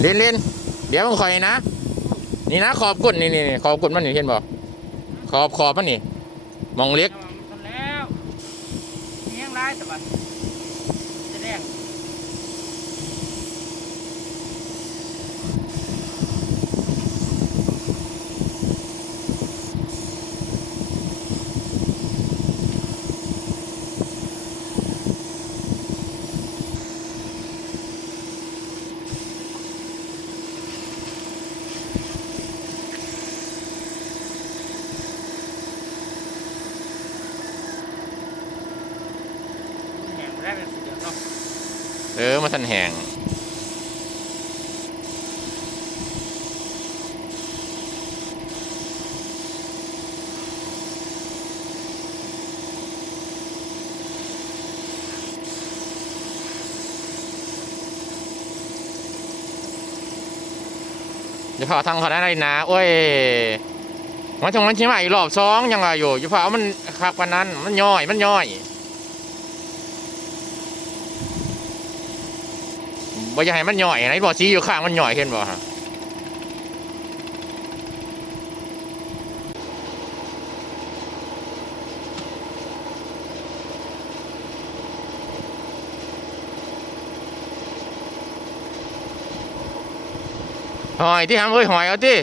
เล่นเล่นเดี๋ยวมึงคอยนะนี่นะขอบกุดนี่ขอบกุดมันนี่เห็นบ่ขอบมันนี่มองเล็กมันแล้วมีแห้งร้ายแต่ว่าจะแดงแห้งได้เป็นสีเดียวเนาะมาทันแห้งจะพาทางเขาได้นะโอ้ยมันตรงนั้นใช่ไหมอีกรอบสองยังไงอยู่จะพามันขับกันนั้นมันย่อยบ่อยากให้มันย่อยไหนบ่อชี้อยู่ข้างมันย่อยเห็นบ่ฮะหอยที่ทำหอยเอาที่